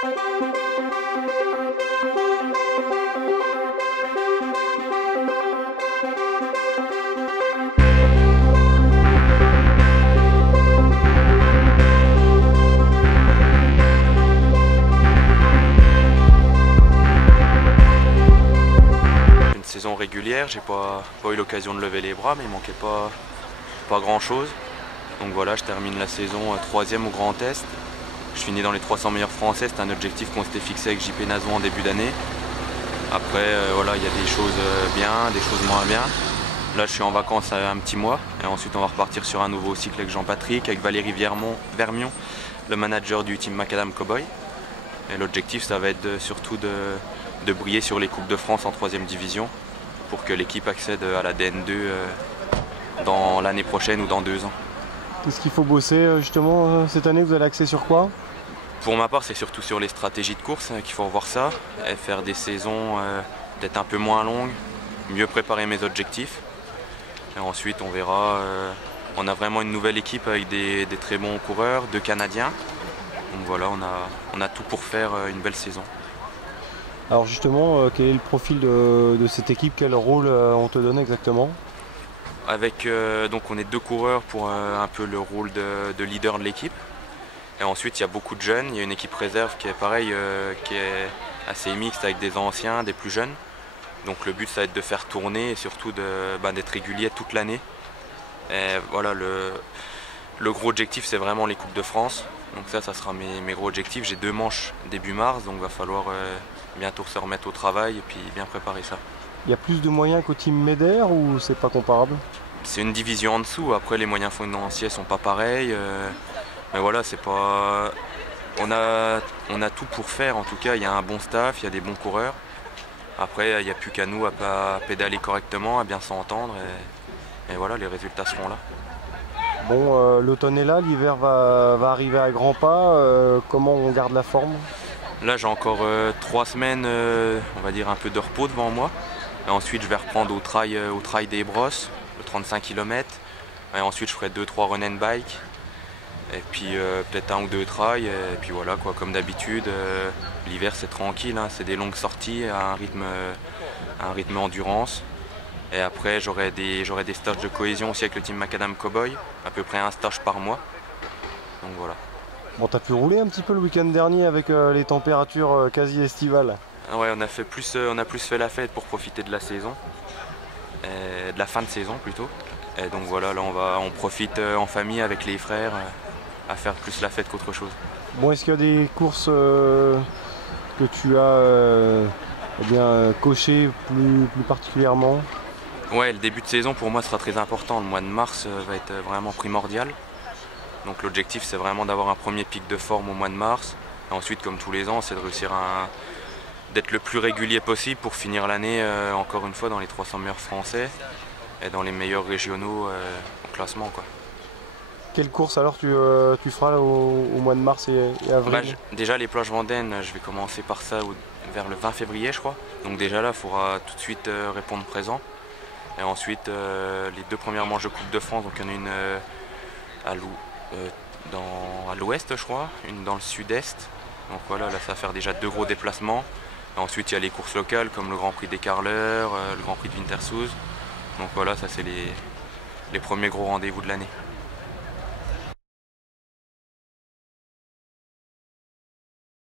Saison régulière, j'ai pas eu l'occasion de lever les bras, mais il manquait pas grand chose. Donc voilà, je termine la saison 3e au Grand Est. Je finis dans les 300 meilleurs français, c'est un objectif qu'on s'était fixé avec JP Nazon en début d'année. Après voilà, il y a des choses bien, des choses moins bien. Là je suis en vacances un petit mois et ensuite on va repartir sur un nouveau cycle avec Jean-Patrick, avec Valérie Vermion, le manager du team Macadam Cowboy. Et l'objectif ça va être surtout de briller sur les Coupes de France en 3e division pour que l'équipe accède à la DN2 dans l'année prochaine ou dans 2 ans. Qu'est-ce qu'il faut bosser justement cette année? Vous allez axer sur quoi? Pour ma part, c'est surtout sur les stratégies de course qu'il faut revoir ça, et faire des saisons peut-être un peu moins longues, mieux préparer mes objectifs. Et ensuite, on verra. On a vraiment une nouvelle équipe avec des très bons coureurs, 2 Canadiens. Donc voilà, on a tout pour faire une belle saison. Alors justement, quel est le profil de cette équipe? Quel rôle on te donne exactement? Donc on est 2 coureurs pour un peu le rôle de leader de l'équipe. Et ensuite il y a beaucoup de jeunes, il y a une équipe réserve qui est pareil, qui est assez mixte avec des anciens, des plus jeunes. Donc le but ça va être de faire tourner et surtout d'être régulier toute l'année. Et voilà, le gros objectif c'est vraiment les Coupes de France. Donc ça sera mes gros objectifs. J'ai 2 manches début mars, donc il va falloir bientôt se remettre au travail et puis bien préparer ça. Il y a plus de moyens qu'au team Meder ou c'est pas comparable? C'est une division en dessous, après les moyens financiers sont pas pareils. Mais voilà, c'est pas. On a tout pour faire, en tout cas il y a un bon staff, il y a des bons coureurs. Après il n'y a plus qu'à nous à pédaler correctement, à bien s'entendre et voilà, les résultats seront là. Bon, l'automne est là, l'hiver va arriver à grands pas. Comment on garde la forme? Là j'ai encore 3 semaines, on va dire un peu de repos devant moi. Et ensuite je vais reprendre au trail des Brosses, le 35 km. Et ensuite je ferai 2-3 run and bike. Et puis peut-être 1 ou 2 trails. Et puis voilà quoi, comme d'habitude. L'hiver c'est tranquille, hein, c'est des longues sorties à un rythme endurance. Et après j'aurai des stages de cohésion aussi avec le team Macadam Cowboy, à peu près 1 stage par mois. Donc voilà. Bon, t'as pu rouler un petit peu le week-end dernier avec les températures quasi estivales. Ouais, on a plus fait la fête pour profiter de la saison, de la fin de saison plutôt. Et donc voilà, là on profite en famille avec les frères à faire plus la fête qu'autre chose. Bon, est-ce qu'il y a des courses que tu as cochées plus particulièrement? Ouais, le début de saison pour moi sera très important. Le mois de mars va être vraiment primordial. Donc l'objectif c'est vraiment d'avoir un premier pic de forme au mois de mars. Et ensuite, comme tous les ans, c'est de réussir d'être le plus régulier possible pour finir l'année encore une fois dans les 300 meilleurs français et dans les meilleurs régionaux au classement quoi. Quelle course alors tu feras là, au mois de mars et avril? Déjà les plages Vendène, je vais commencer par ça vers le 20 février je crois. Donc déjà là il faudra tout de suite répondre présent. Et ensuite les 2 premières manches de Coupe de France, donc il y en a une à l'ouest je crois, une dans le sud-est. Donc voilà, là ça va faire déjà 2 gros déplacements. Et ensuite il y a les courses locales comme le Grand Prix des Carleurs, le Grand Prix de Wintersoos. Donc voilà, ça c'est les premiers gros rendez-vous de l'année.